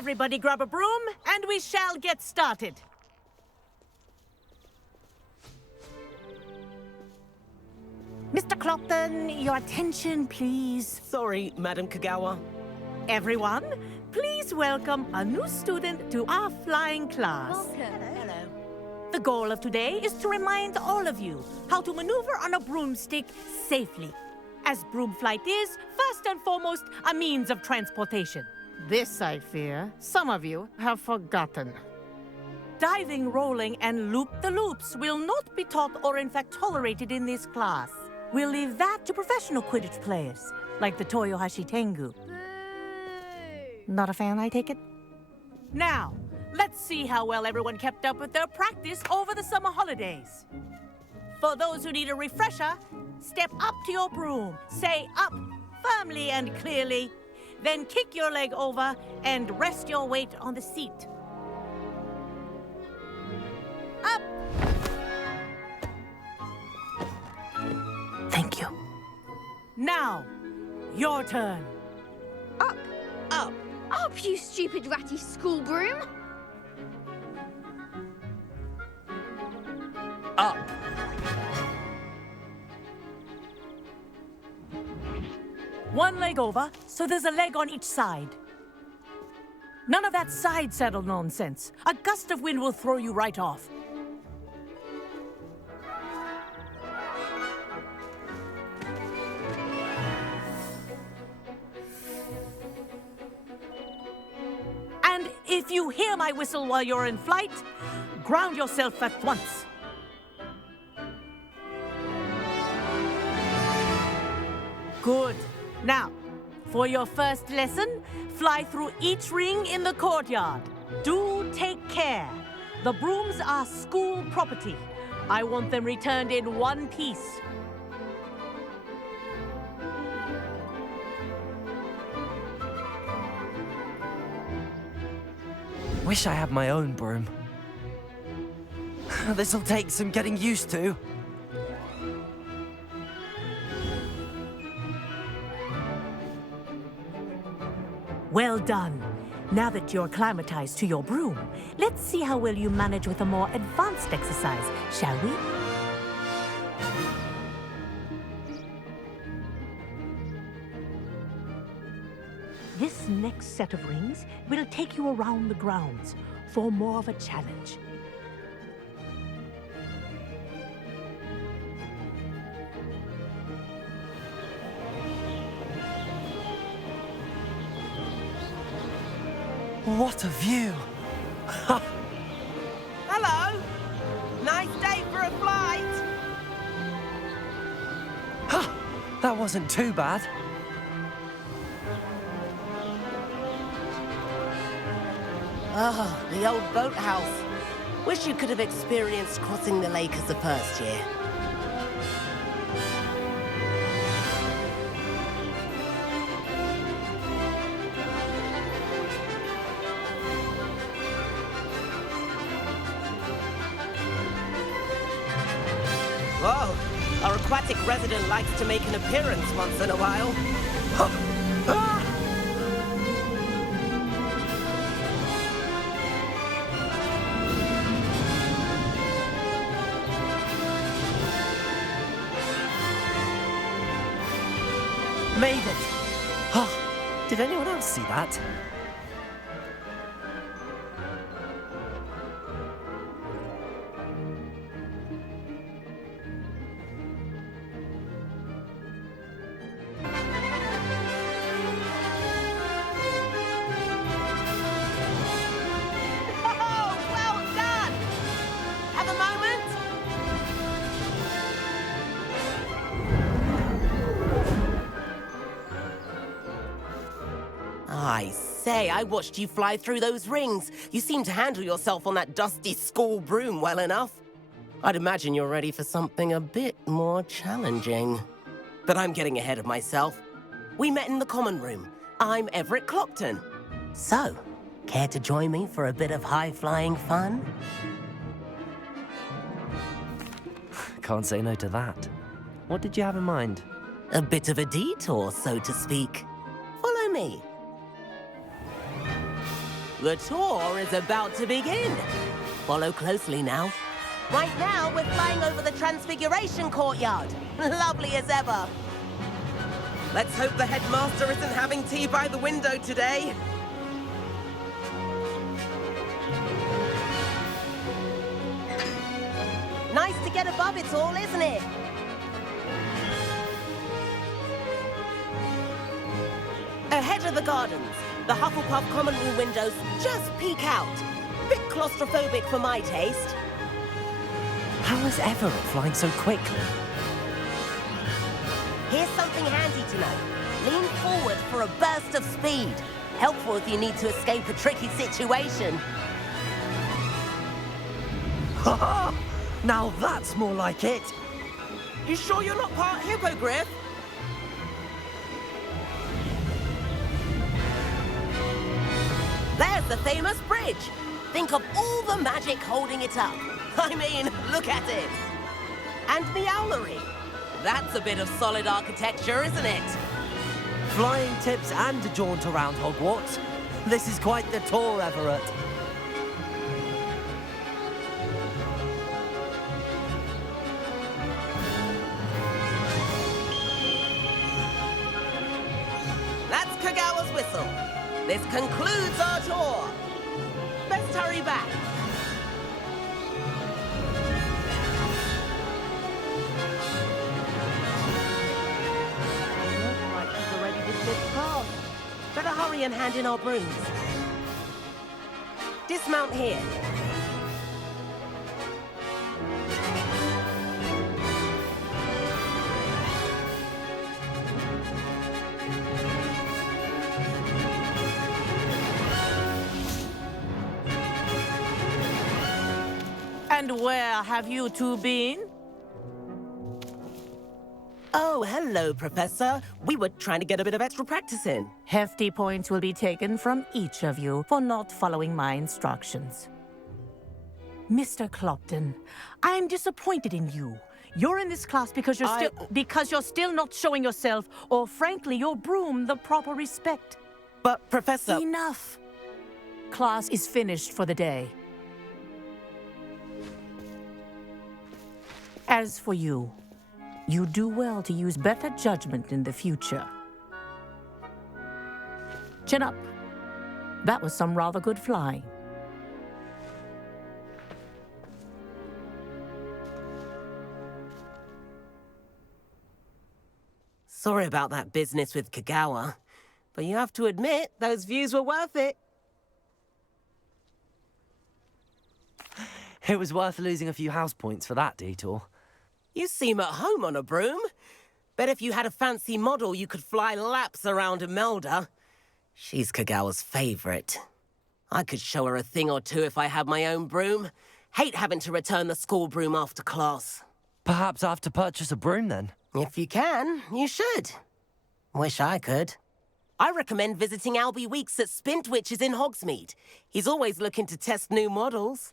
Everybody grab a broom, and we shall get started. Mr. Clopton, your attention, please. Sorry, Madam Kagawa. Everyone, please welcome a new student to our flying class. Welcome. Hello. The goal of today is to remind all of you how to maneuver on a broomstick safely, as broom flight is, first and foremost, a means of transportation. This, I fear, some of you have forgotten. Diving, rolling, and loop-the-loops will not be taught or in fact tolerated in this class. We'll leave that to professional Quidditch players, like the Toyohashi Tengu. Boo! Not a fan, I take it? Now, let's see how well everyone kept up with their practice over the summer holidays. For those who need a refresher, step up to your broom, say up firmly and clearly, then kick your leg over and rest your weight on the seat. Up! Thank you. Now, your turn. Up! Up! Up, you stupid ratty school broom! Up! One leg over, so there's a leg on each side. None of that side saddle nonsense. A gust of wind will throw you right off. And if you hear my whistle while you're in flight, ground yourself at once. Good. Now, for your first lesson, fly through each ring in the courtyard. Do take care. The brooms are school property. I want them returned in one piece. Wish I had my own broom. This'll take some getting used to. Well done. Now that you're acclimatized to your broom, let's see how well you manage with a more advanced exercise, shall we? This next set of rings will take you around the grounds for more of a challenge. What a view! Hello! Nice day for a flight! That wasn't too bad. Ah, the old boathouse. Wish you could have experienced crossing the lake as a first year. Whoa, our aquatic resident likes to make an appearance once in a while. Made it! Oh, did anyone else see that? Oh, well done! Have a moment? I say, I watched you fly through those rings. You seem to handle yourself on that dusty school broom well enough. I'd imagine you're ready for something a bit more challenging. But I'm getting ahead of myself. We met in the common room. I'm Everett Clopton. So, care to join me for a bit of high-flying fun? Can't say no to that. What did you have in mind? A bit of a detour, so to speak. Follow me. The tour is about to begin. Follow closely now. Right now, we're flying over the Transfiguration Courtyard. Lovely as ever. Let's hope the headmaster isn't having tea by the window today. Nice to get above it all, isn't it? Ahead of the gardens, the Hufflepuff common room windows just peek out. Bit claustrophobic for my taste. How is Everett flying so quickly? Here's something handy to know. Lean forward for a burst of speed. Helpful if you need to escape a tricky situation. Ha! Now that's more like it. You sure you're not part hippogriff? There's the famous bridge. Think of all the magic holding it up. I mean, look at it. And the owlery. That's a bit of solid architecture, isn't it? Flying tips and a jaunt around Hogwarts. This is quite the tour, Everett. That's Kagawa's whistle. This concludes our tour. Best hurry back. Looks like she's already dismissed class. Better hurry and hand in our brooms. Dismount here. And where have you two been? Oh, hello, Professor. We were trying to get a bit of extra practice in. Hefty points will be taken from each of you for not following my instructions. Mr. Clopton, I am disappointed in you. You're in this class because you're still not showing yourself, or frankly, your broom the proper respect. But, Professor... Enough. Class is finished for the day. As for you, you do well to use better judgment in the future. Chin up. That was some rather good flying. Sorry about that business with Kagawa, but you have to admit, those views were worth it. It was worth losing a few house points for that detour. You seem at home on a broom. Bet if you had a fancy model, you could fly laps around Imelda. She's Kagawa's favorite. I could show her a thing or two if I had my own broom. Hate having to return the school broom after class. Perhaps I have to purchase a broom then. If you can, you should. Wish I could. I recommend visiting Albie Weeks at Spintwitches in Hogsmeade. He's always looking to test new models.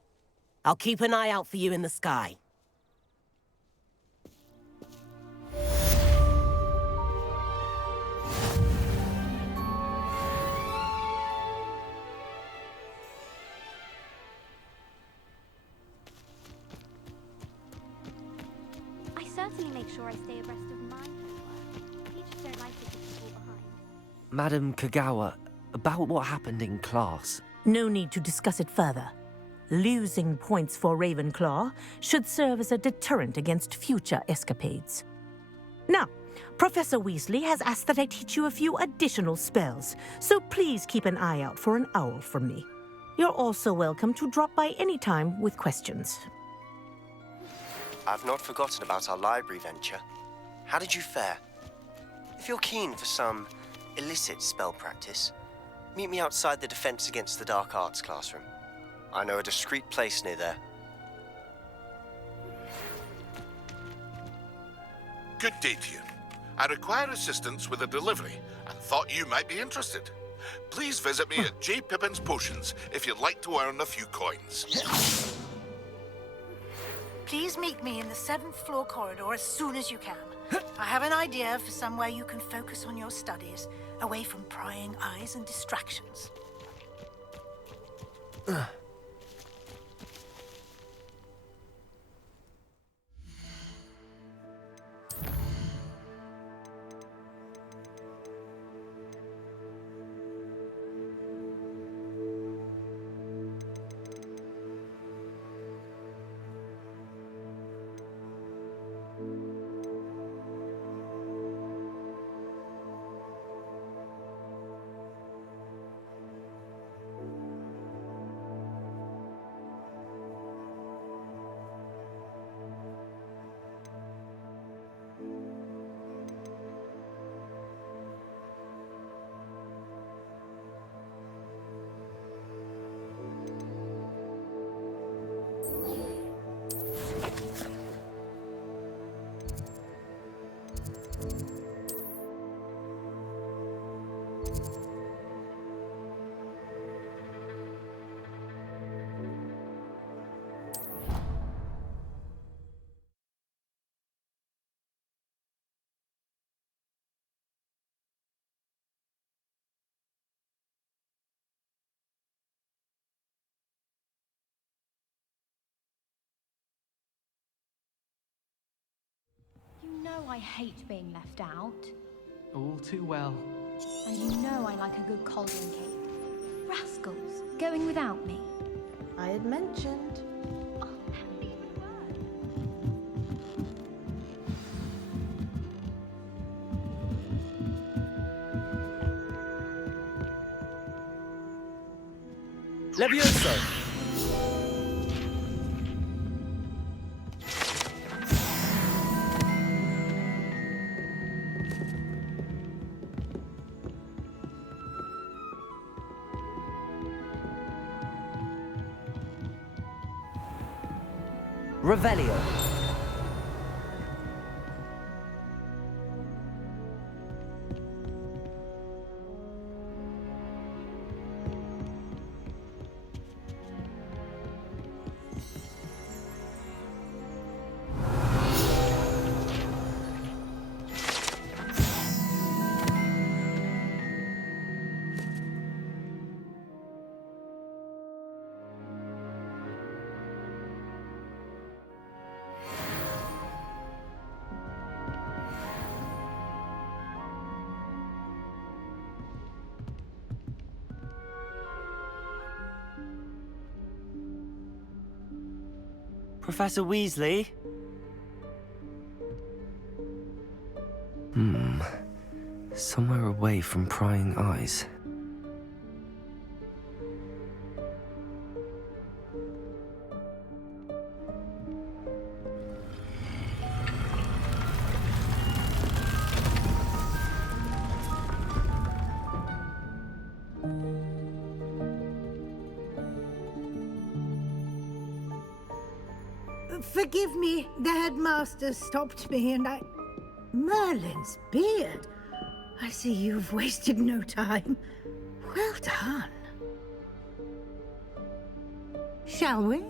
I'll keep an eye out for you in the sky. I certainly make sure I stay abreast of my homework. Teachers don't like it if you fall behind. Madam Kagawa, about what happened in class. No need to discuss it further. Losing points for Ravenclaw should serve as a deterrent against future escapades. Now, Professor Weasley has asked that I teach you a few additional spells, so please keep an eye out for an owl from me. You're also welcome to drop by any time with questions. I've not forgotten about our library venture. How did you fare? If you're keen for some illicit spell practice, meet me outside the Defense Against the Dark Arts classroom. I know a discreet place near there. Good day to you. I require assistance with a delivery and thought you might be interested. Please visit me at J. Pippin's Potions if you'd like to earn a few coins. Please meet me in the 7th floor corridor as soon as you can. I have an idea for somewhere you can focus on your studies, away from prying eyes and distractions. You know I hate being left out. All too well. And you know I like a good cauldron cake. Rascals, going without me. I had mentioned. Oh, haven't even word. Levioso! Revelio. Professor Weasley? Somewhere away from prying eyes. Forgive me, the headmaster stopped me and I... Merlin's beard. I see you've wasted no time. Well done. Shall we?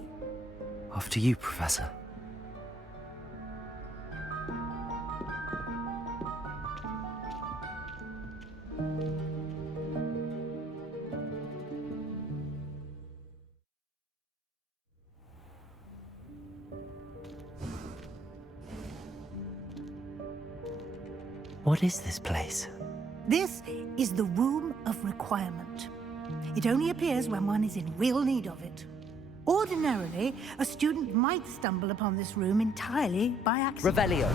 After you, Professor. What is this place? This is the Room of Requirement. It only appears when one is in real need of it. Ordinarily, a student might stumble upon this room entirely by accident. Revelio.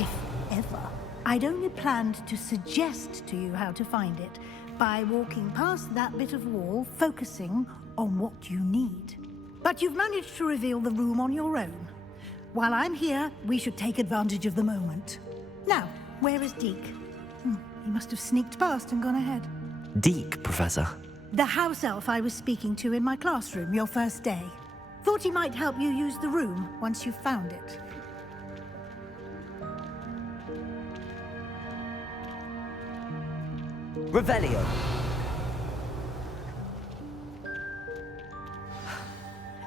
If ever. I'd only planned to suggest to you how to find it by walking past that bit of wall, focusing on what you need. But you've managed to reveal the room on your own. While I'm here, we should take advantage of the moment. Now, where is Deke? He must have sneaked past and gone ahead. Deke, Professor. The house elf I was speaking to in my classroom your first day. Thought he might help you use the room once you found it. Revelio.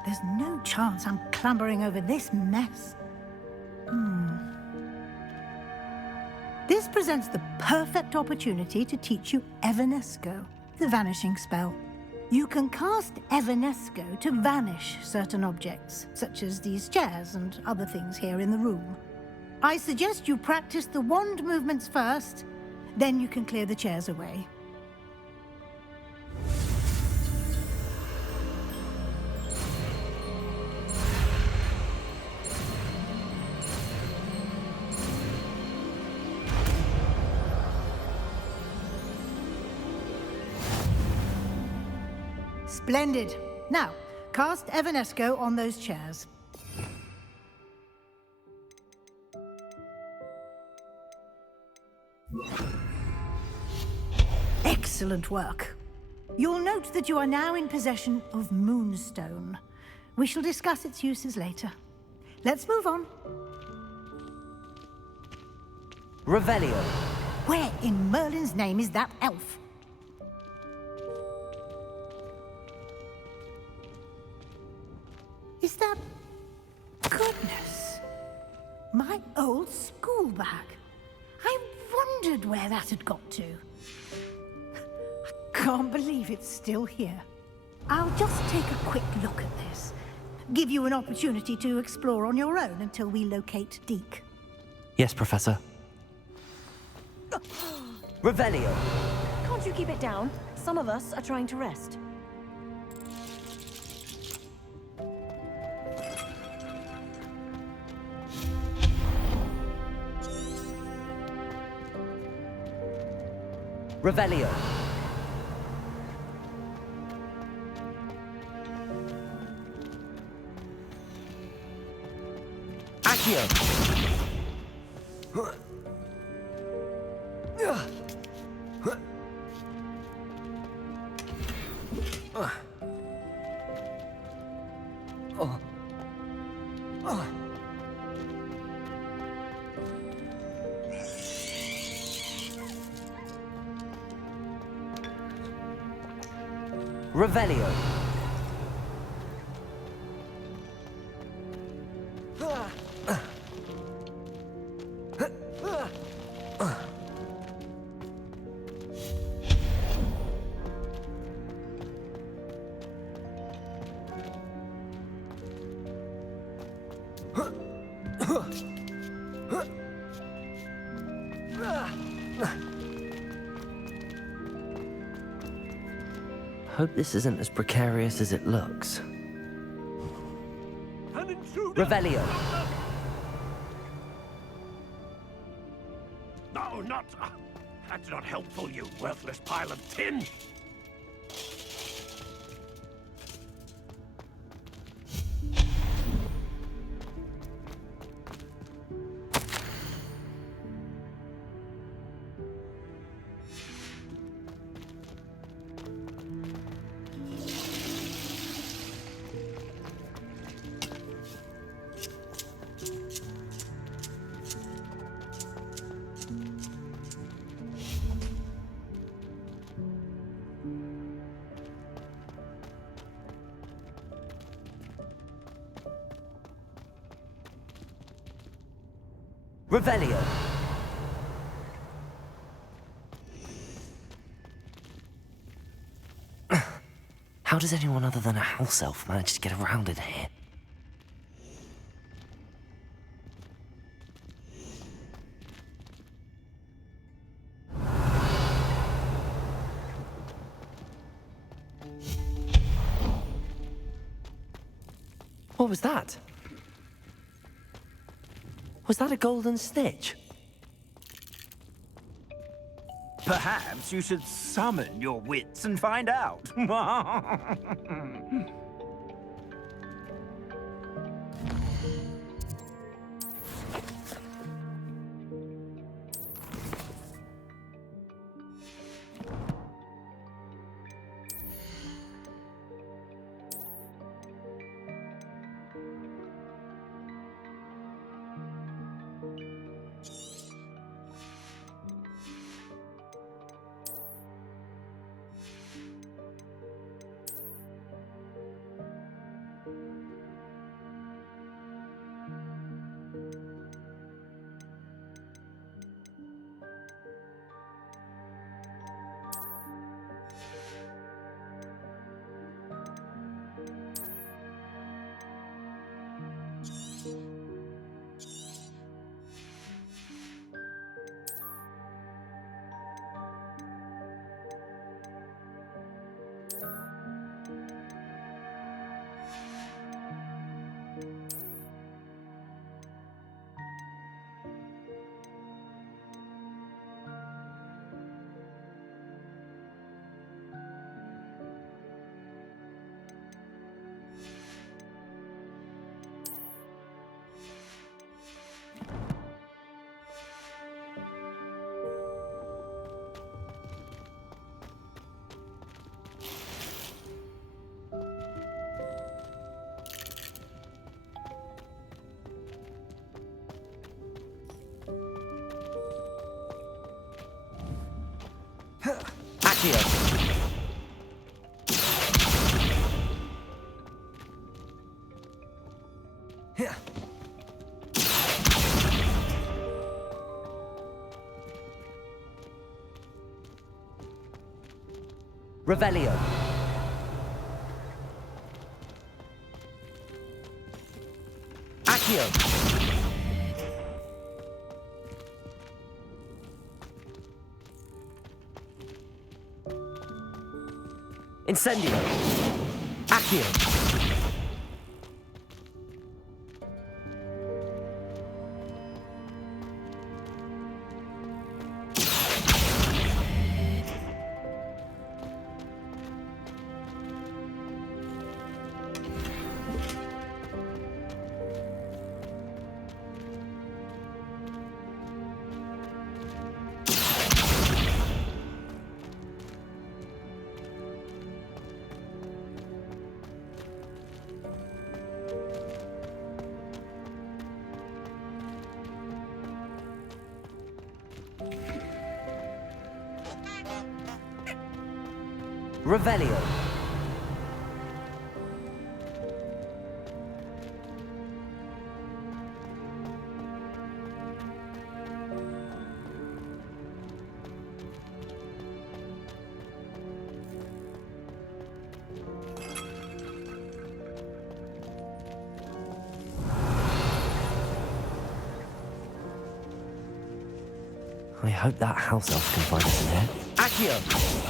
There's no chance I'm clambering over this mess. This presents the perfect opportunity to teach you Evanesco, the vanishing spell. You can cast Evanesco to vanish certain objects, such as these chairs and other things here in the room. I suggest you practice the wand movements first, then you can clear the chairs away. Splendid. Now, cast Evanesco on those chairs. Excellent work. You'll note that you are now in possession of Moonstone. We shall discuss its uses later. Let's move on. Revelio. Where in Merlin's name is that elf? Is that... Goodness! My old school bag. I wondered where that had got to. I can't believe it's still here. I'll just take a quick look at this. Give you an opportunity to explore on your own until we locate Deke. Yes, Professor. Revelio. Can't you keep it down? Some of us are trying to rest. Revelio. Accio. Revelio. Hope this isn't as precarious as it looks. An intruder! Revelio. No, not... That's not helpful, you worthless pile of tin! Revelio. How does anyone other than a house elf manage to get around in here? What was that? Was that a golden snitch? Perhaps you should summon your wits and find out. Accio. Here. Revelio. Accio. Incendio. Accio. Revelio. I hope that house elf can find us in there. Accio!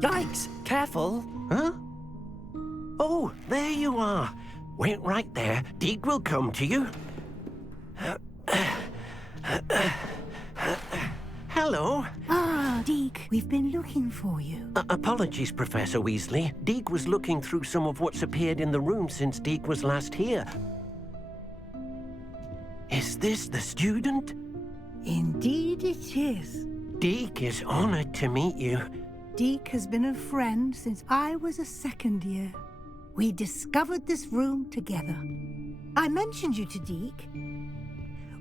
Yikes! Careful! Huh? Oh, there you are. Wait right there. Deke will come to you. Hello. Ah, Deke, we've been looking for you. Apologies, Professor Weasley. Deke was looking through some of what's appeared in the room since Deke was last here. Is this the student? Indeed it is. Deke is honored to meet you. Deke has been a friend since I was a second year. We discovered this room together. I mentioned you to Deke.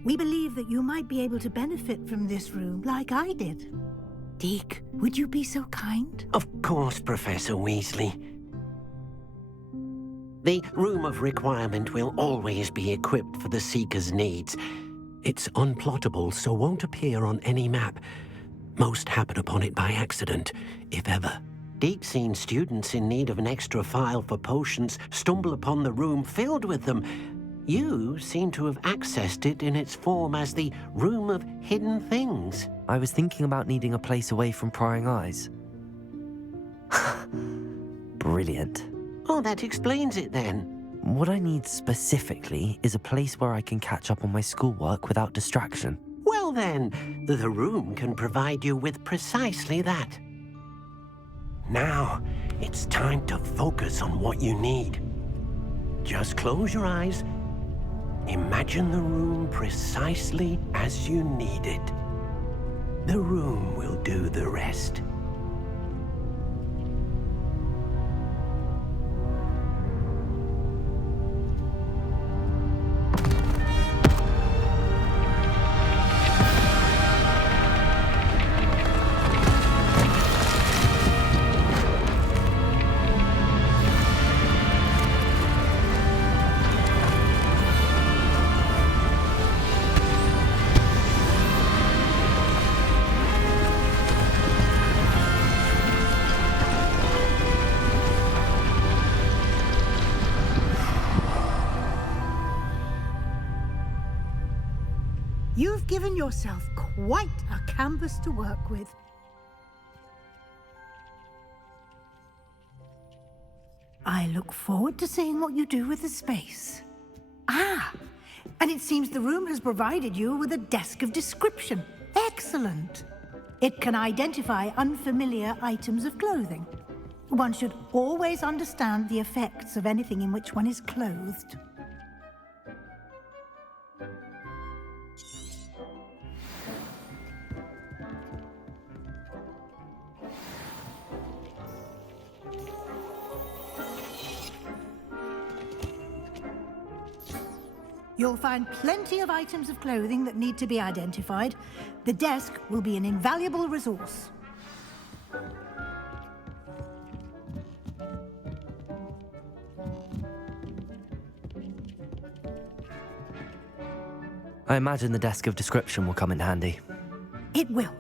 We believe that you might be able to benefit from this room like I did. Deke, would you be so kind? Of course, Professor Weasley. The Room of Requirement will always be equipped for the Seeker's needs. It's unplottable, so won't appear on any map. Most happen upon it by accident, if ever. Deke's seen students in need of an extra file for potions stumble upon the room filled with them. You seem to have accessed it in its form as the Room of Hidden Things. I was thinking about needing a place away from prying eyes. Brilliant. Oh, that explains it then. What I need specifically is a place where I can catch up on my schoolwork without distraction. Well then, the room can provide you with precisely that. Now, it's time to focus on what you need. Just close your eyes. Imagine the room precisely as you need it. The room will do the rest. You've given yourself quite a canvas to work with. I look forward to seeing what you do with the space. Ah, and it seems the room has provided you with a desk of description. Excellent. It can identify unfamiliar items of clothing. One should always understand the effects of anything in which one is clothed. You'll find plenty of items of clothing that need to be identified. The desk will be an invaluable resource. I imagine the desk of description will come in handy. It will.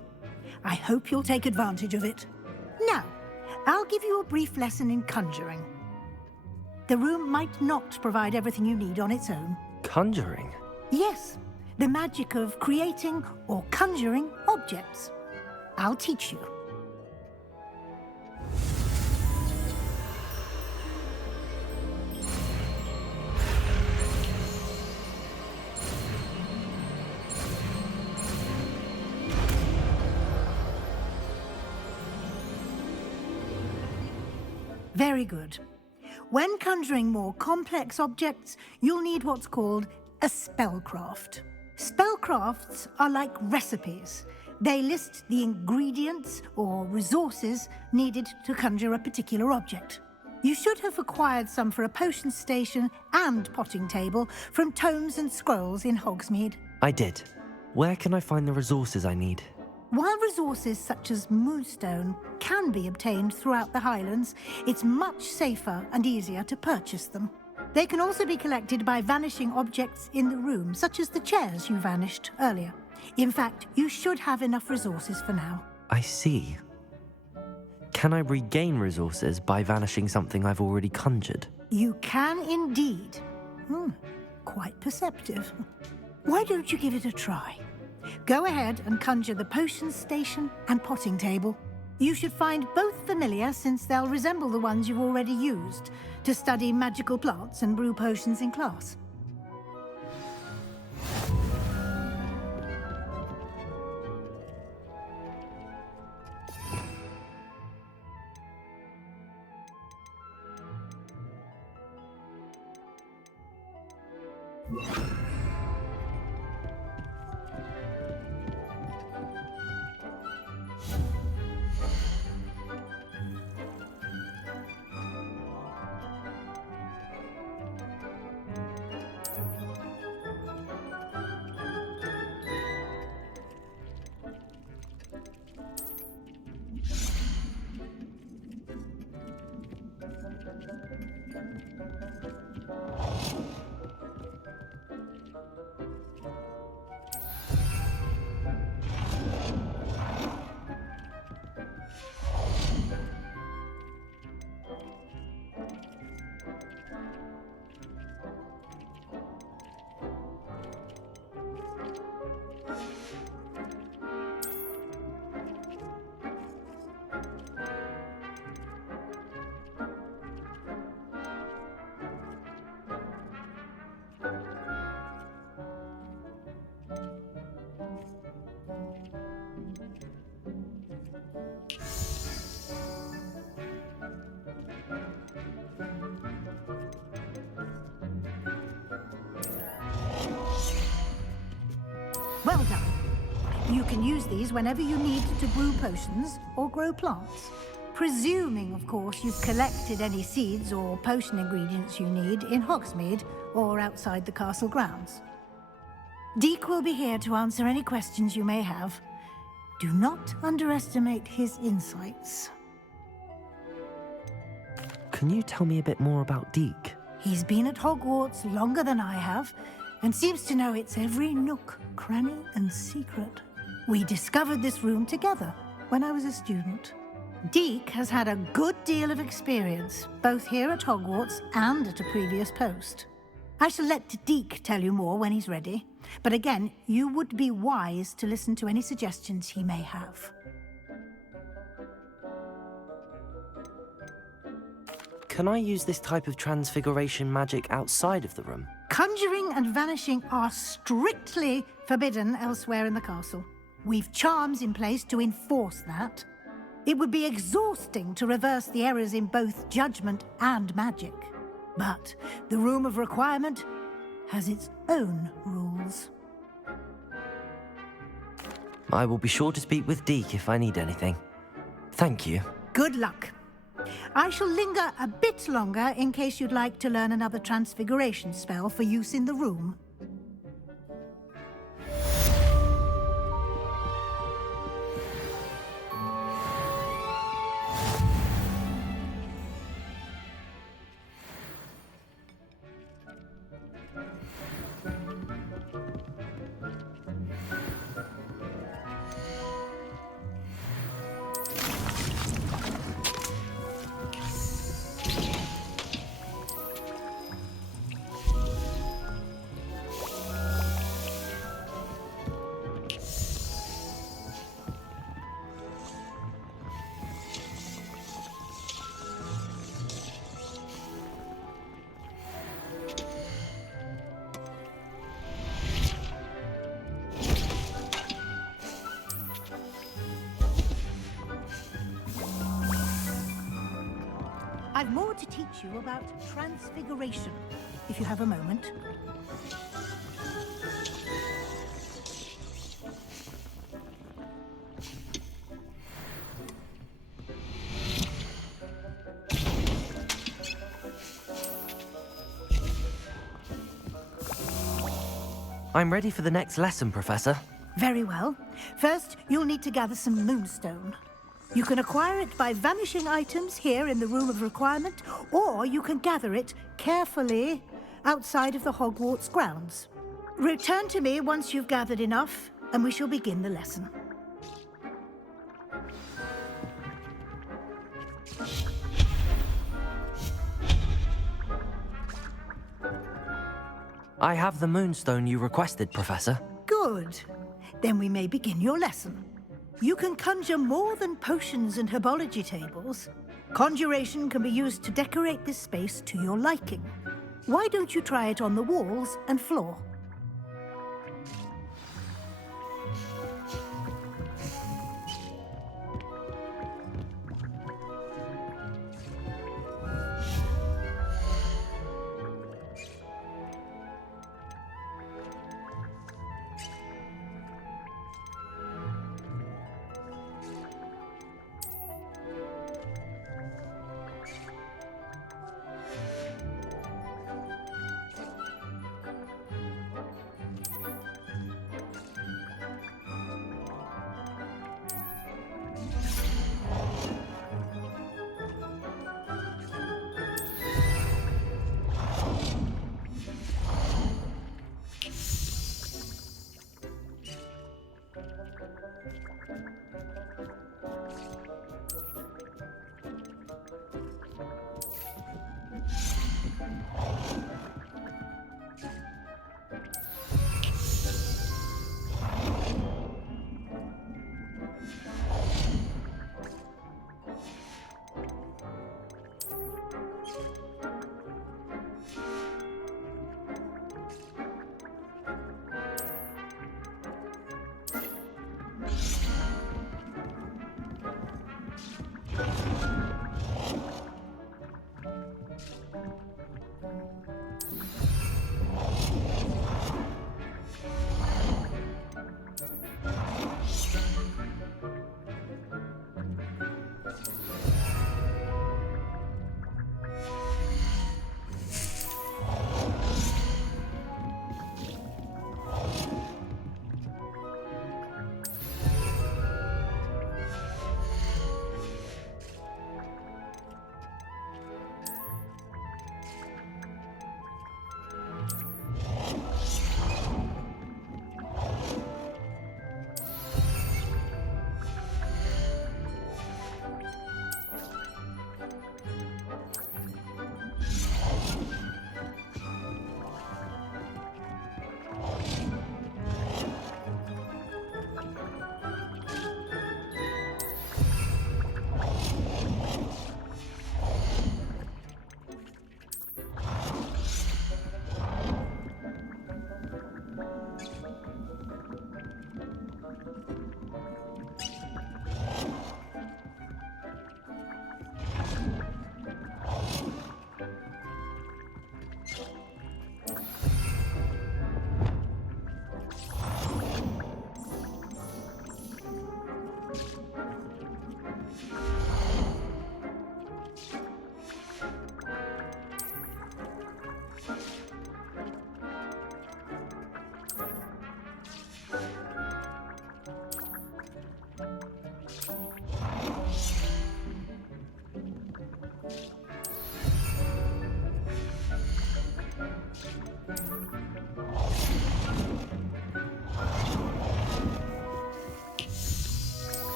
I hope you'll take advantage of it. Now, I'll give you a brief lesson in conjuring. The room might not provide everything you need on its own. Conjuring? Yes, the magic of creating or conjuring objects. I'll teach you. Very good. When conjuring more complex objects, you'll need what's called a spellcraft. Spellcrafts are like recipes. They list the ingredients or resources needed to conjure a particular object. You should have acquired some for a potion station and potting table from tomes and scrolls in Hogsmeade. I did. Where can I find the resources I need? While resources such as moonstone can be obtained throughout the Highlands, it's much safer and easier to purchase them. They can also be collected by vanishing objects in the room, such as the chairs you vanished earlier. In fact, you should have enough resources for now. I see. Can I regain resources by vanishing something I've already conjured? You can indeed. Quite perceptive. Why don't you give it a try? Go ahead and conjure the potion station and potting table. You should find both familiar, since they'll resemble the ones you've already used to study magical plants and brew potions in class. Well done. You can use these whenever you need to brew potions or grow plants. Presuming, of course, you've collected any seeds or potion ingredients you need in Hogsmeade or outside the castle grounds. Deek will be here to answer any questions you may have. Do not underestimate his insights. Can you tell me a bit more about Deek? He's been at Hogwarts longer than I have, and seems to know its every nook, cranny, and secret. We discovered this room together when I was a student. Deek has had a good deal of experience, both here at Hogwarts and at a previous post. I shall let Deek tell you more when he's ready, but again, you would be wise to listen to any suggestions he may have. Can I use this type of transfiguration magic outside of the room? Conjuring and vanishing are strictly forbidden elsewhere in the castle. We've charms in place to enforce that. It would be exhausting to reverse the errors in both judgment and magic. But the Room of Requirement has its own rules. I will be sure to speak with Deke if I need anything. Thank you. Good luck. I shall linger a bit longer in case you'd like to learn another transfiguration spell for use in the room. I've more to teach you about transfiguration, if you have a moment. I'm ready for the next lesson, Professor. Very well. First, you'll need to gather some moonstone. You can acquire it by vanishing items here in the Room of Requirement, or you can gather it carefully outside of the Hogwarts grounds. Return to me once you've gathered enough, and we shall begin the lesson. I have the moonstone you requested, Professor. Good. Then we may begin your lesson. You can conjure more than potions and herbology tables. Conjuration can be used to decorate this space to your liking. Why don't you try it on the walls and floor?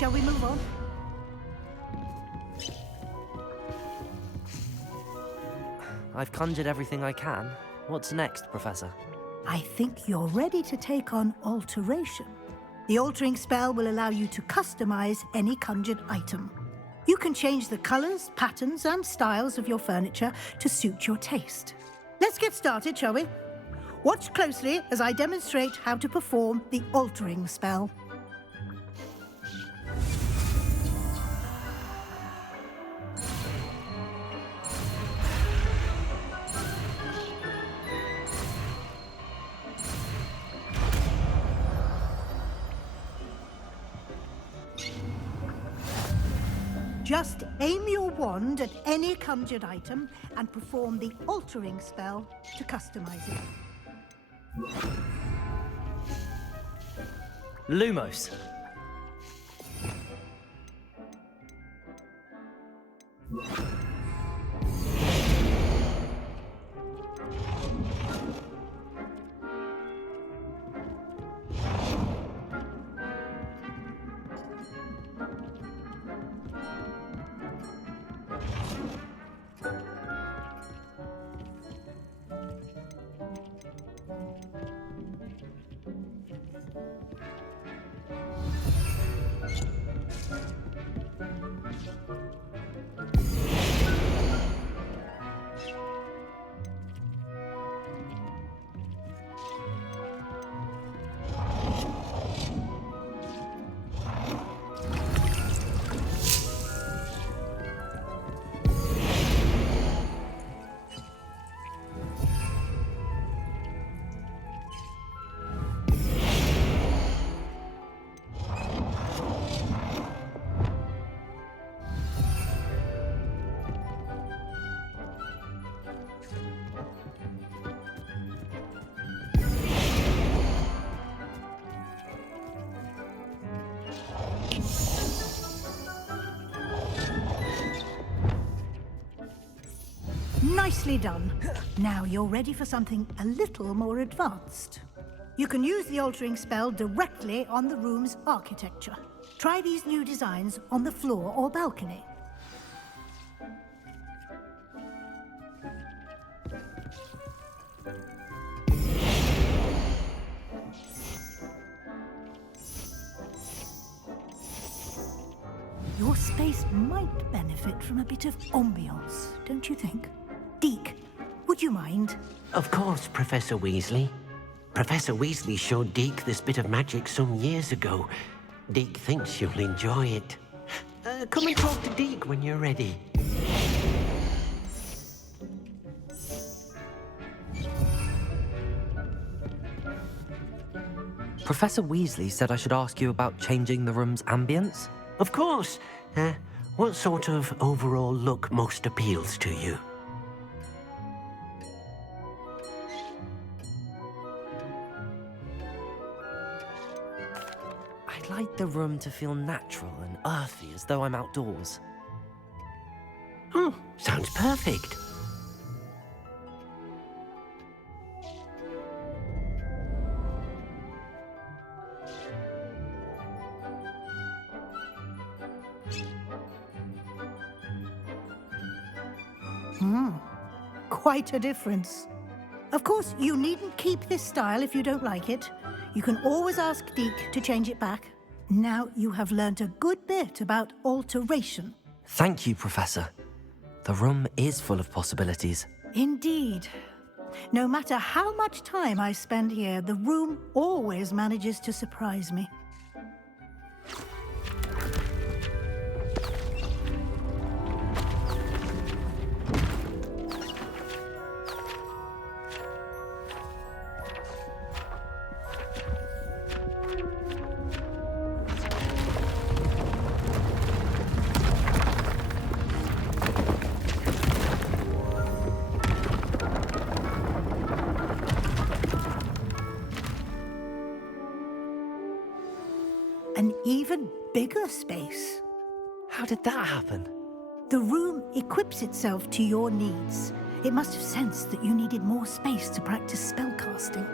Shall we move on? I've conjured everything I can. What's next, Professor? I think you're ready to take on alteration. The altering spell will allow you to customize any conjured item. You can change the colors, patterns, and styles of your furniture to suit your taste. Let's get started, shall we? Watch closely as I demonstrate how to perform the altering spell. Just aim your wand at any conjured item and perform the altering spell to customize it. Lumos. Nicely done. Now you're ready for something a little more advanced. You can use the altering spell directly on the room's architecture. Try these new designs on the floor or balcony. Your space might benefit from a bit of ambiance, don't you think? Deke, would you mind? Of course, Professor Weasley. Professor Weasley showed Deke this bit of magic some years ago. Deke thinks you'll enjoy it. Come and talk to Deke when you're ready. Professor Weasley said I should ask you about changing the room's ambience? Of course. What sort of overall look most appeals to you? I'd like the room to feel natural and earthy, as though I'm outdoors. Oh, sounds perfect. Quite a difference. Of course, you needn't keep this style if you don't like it. You can always ask Deke to change it back. Now you have learnt a good bit about alteration. Thank you, Professor. The room is full of possibilities. Indeed. No matter how much time I spend here, the room always manages to surprise me. An even bigger space. How did that happen? The room equips itself to your needs. It must have sensed that you needed more space to practice spellcasting.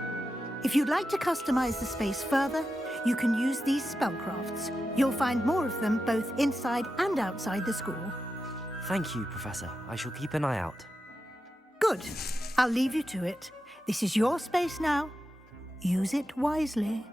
If you'd like to customize the space further, you can use these spellcrafts. You'll find more of them both inside and outside the school. Thank you, Professor. I shall keep an eye out. Good. I'll leave you to it. This is your space now. Use it wisely.